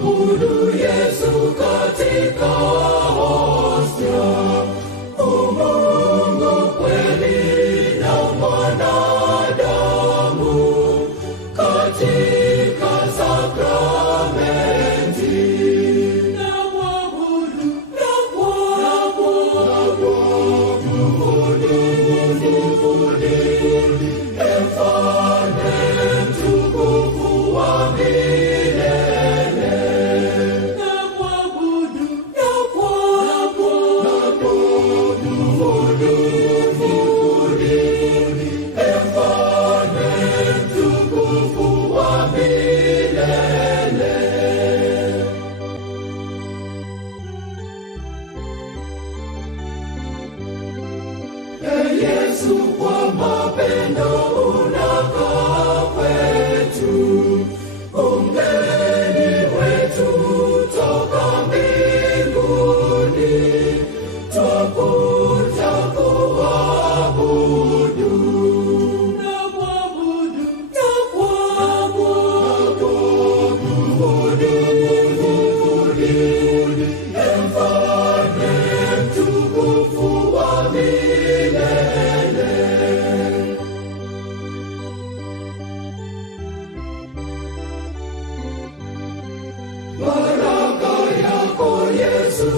Mwabudu Yesu katika hostia, umungu kweli na mwanadamu katika sakramenti. Na mwabudu, na mwabudu, Mfalme mtukufu wa milele. Na mwabudu, na mwabudu, Mfalme mtukufu wa milele. Yesu, kwa mapendo unakaa kwetu, ungeni wetu toka mbinguni, twakuja kuabudu. Na mwabudu, na mwabudu, Mfalme mtukufu wa milele. Baraka yako Yesu